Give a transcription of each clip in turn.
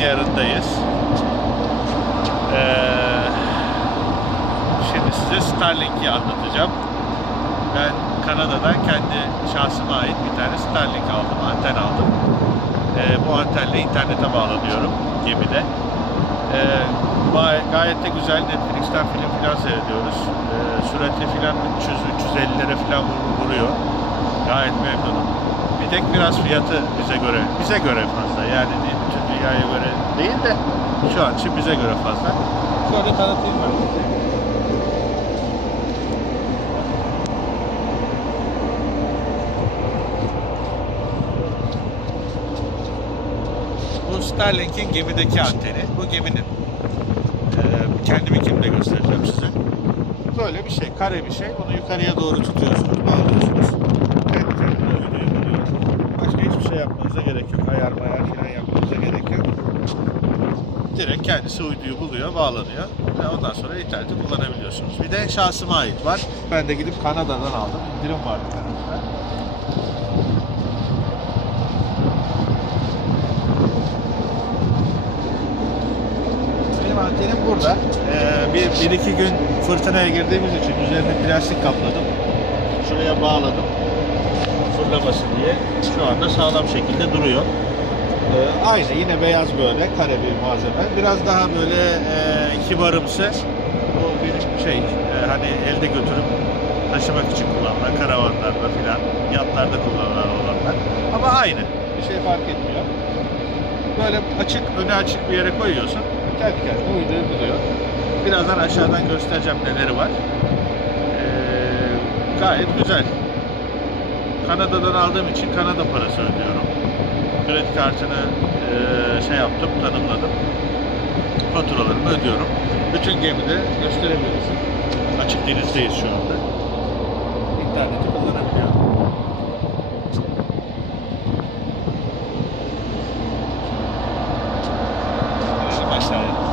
yarındayız. Ee, şimdi size Starlink'i anlatacağım. Ben Kanada'dan kendi şahsıma ait bir tane Starlink aldım, anten aldım. Ee, bu antenle internete bağlanıyorum gemide. Ee, gay- gayet de güzel Netflix'ten film filan seyrediyoruz. Ee, sürati filan 300-350'lere filan vur- vuruyor. Gayet memnunum. Tek biraz fiyatı bize göre, bize göre fazla. Yani bütün dünyaya göre değil de şu an için bize göre fazla. Şöyle tanıtayım ben. Bu Starlink'in gemideki anteni. Bu geminin. Ee, kendiminkini de göstereceğim size. Böyle bir şey, kare bir şey. Bunu yukarıya doğru tutuyorsunuz, Direkt kendisi uyduyu buluyor, bağlanıyor. Ve ondan sonra interneti kullanabiliyorsunuz. Bir de şahsıma ait var. Ben de gidip Kanada'dan aldım. İndirim vardı Kanada'da. Benim antenim burada. Ee, bir, bir iki gün fırtınaya girdiğimiz için üzerine plastik kapladım. Şuraya bağladım. Fırlamasın diye. Şu anda sağlam şekilde duruyor. Ee, aynı yine beyaz böyle kare bir malzeme. Biraz daha böyle e, kibarımsı. Bu bir şey e, hani elde götürüp taşımak için kullanılan karavanlarda filan yatlarda kullanılan olanlar. Ama aynı. Bir şey fark etmiyor. Böyle açık, önü açık bir yere koyuyorsun. Kendi kendine uyduyu buluyor. Birazdan aşağıdan göstereceğim neleri var. Ee, gayet güzel. Kanada'dan aldığım için Kanada parası ödüyorum. Kredi kartını eee, şey yaptım, tanımladım. Faturalarımı ödüyorum. Bütün gemide gösterebilirsin. Açık denizdeyiz şu anda. İnterneti kullanabiliyorum. Şimdi başlayalım.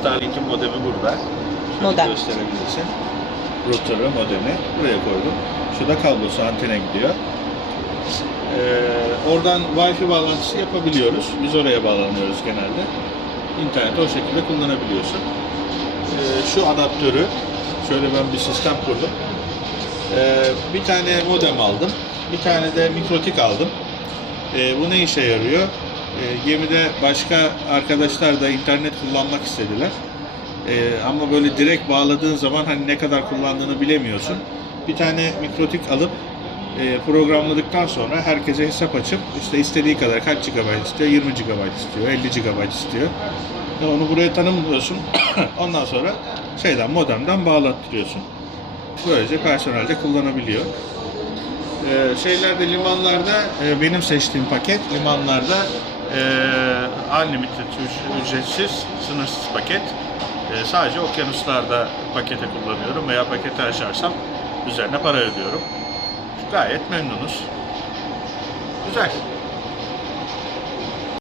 Starlink'in modemi burada. Şöyle Modem. gösterebilirsin. Router'ı, modemi buraya koydum. Şurada kablosu antene gidiyor. Ee, oradan Wi-Fi bağlantısı yapabiliyoruz. Biz oraya bağlanıyoruz genelde. İnterneti o şekilde kullanabiliyorsun. Ee, şu adaptörü, şöyle ben bir sistem kurdum. Ee, bir tane modem aldım. Bir tane de mikrotik aldım. Ee, bu ne işe yarıyor? Ee, gemide başka arkadaşlar da internet kullanmak istediler. Ee, ama böyle direkt bağladığın zaman hani ne kadar kullandığını bilemiyorsun. Bir tane mikrotik alıp e, programladıktan sonra herkese hesap açıp işte istediği kadar kaç GB istiyor? 20 GB istiyor, 50 GB istiyor. Ve onu buraya tanımlıyorsun. Ondan sonra şeyden modemden bağlattırıyorsun. Böylece personel de kullanabiliyor. Ee, şeylerde limanlarda e, benim seçtiğim paket limanlarda e, unlimited üc- ücretsiz sınırsız paket. E, sadece okyanuslarda pakete kullanıyorum veya paketi aşarsam üzerine para ödüyorum. Gayet memnunuz. Güzel.